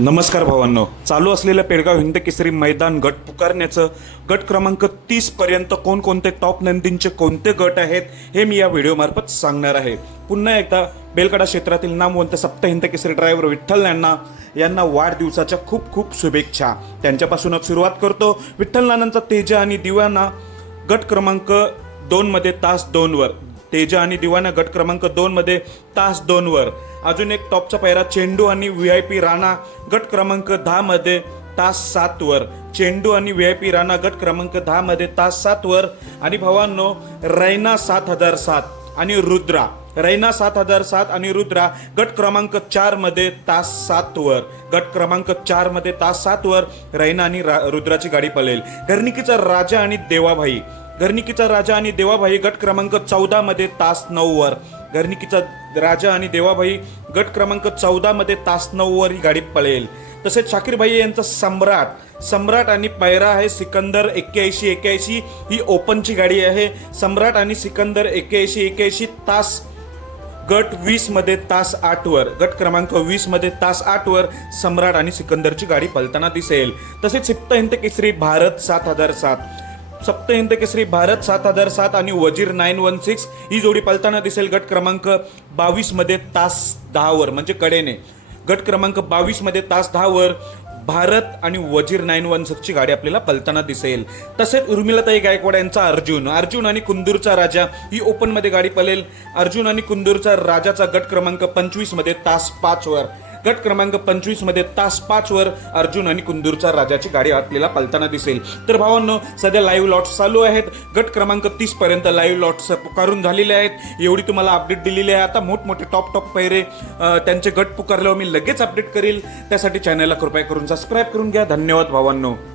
नमस्कार भावांनो. चालू असलेल्या पेडगाव हिंद केसरी मैदान गट पुकारण्याचं गट क्रमांक तीस पर्यंत कोणकोणते टॉप नंदींचे कोणते गट आहेत हे मी या व्हिडिओमार्फत सांगणार आहे. पुन्हा एकदा बेलकडा क्षेत्रातील नामवंत सप्त हिंद केसरी ड्रायव्हर विठ्ठल यांना यांना वाढदिवसाच्या खूप खूप शुभेच्छा. त्यांच्यापासूनच सुरुवात करतो. विठ्ठल नानांचा तेजा आणि दिवाना गट क्रमांक दोनमध्ये तास दोनवर. तेजा आणि दिवाना गट क्रमांक दोनमध्ये तास दोनवर. अजून एक टॉपचा पैरा चेंडू आणि व्ही आय पी राणा गट क्रमांक दहा मध्ये तास सात वर. चेंडू आणि व्ही आय पी राणा गट क्रमांक दहा मध्ये तास सात वर. आणि भावांनो रैना सात हजार सात आणि रुद्रा. रैना सात हजार सात आणि रुद्रा गट क्रमांक चारमध्ये तास सात वर. गट क्रमांक चारमध्ये तास सात वर रैना आणि रा- रुद्राची गाडी पळेल. गर्निकीचा राजा आणि देवाभाई. गर्निकीचा राजा आणि देवाभाई गट क्रमांक चौदा मध्ये तास नऊ वर. गर्निकीचा राजा आणि देवाभाई गट क्रमांक चौदा मध्ये तास नऊ वर ही गाडी पळेल. तसेच शाकीरभाई यांचा सम्राट सम्राट आणि पैरा आहे सिकंदर एक्क्याऐंशी एक्क्याऐंशी ही ओपनची गाडी आहे. सम्राट आणि सिकंदर एक्क्याऐंशी एक्क्याऐंशी तास गट वीसमध्ये तास आठवर गट क्रमांक वीसमध्ये तास आठवर सम्राट आणि सिकंदरची गाडी पलताना दिसेल. तसेच सिप्त हिंद केसरी भारत सात हजार सात. सप्त हिंद केसरी भारत सात हजार सात आणि वजीर नाईन वन सिक्स. ही जोडी पलताना दिसेल गट क्रमांक बावीसमध्ये तास दहावर म्हणजे कडेने. गट क्रमांक बावीसमध्ये तास दहावर भारत आणि वजीर नाईन वन सिक्सची गाडी आपल्याला पलताना दिसेल. तसेच उर्मिलाताई गायकवाड यांचा अर्जुन अर्जुन आणि कुंदूरचा राजा ही ओपनमध्ये गाडी पलेल. अर्जुन आणि कुंदूरचा राजाचा गट क्रमांक पंचवीसमध्ये तास पाचवर गट क्रमांक पंचवीसमध्ये तास पाच वर अर्जुन आणि कुंदूरचा राजाची गाडी आपल्याला पालताना दिसेल. तर भावांनो सध्या लाईव्ह लॉट्स चालू आहेत. गट क्रमांक तीस पर्यंत लाईव्ह लॉट्स पुकारून झालेले आहेत. एवढी तुम्हाला अपडेट दिलेली आहे. आता मोठमोठे टॉप टॉप पैरे त्यांचे गट पुकारल्यावर मी लगेच अपडेट करेल. त्यासाठी चॅनलला कृपया करून सबस्क्राईब करून घ्या. धन्यवाद भावांनो.